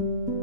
you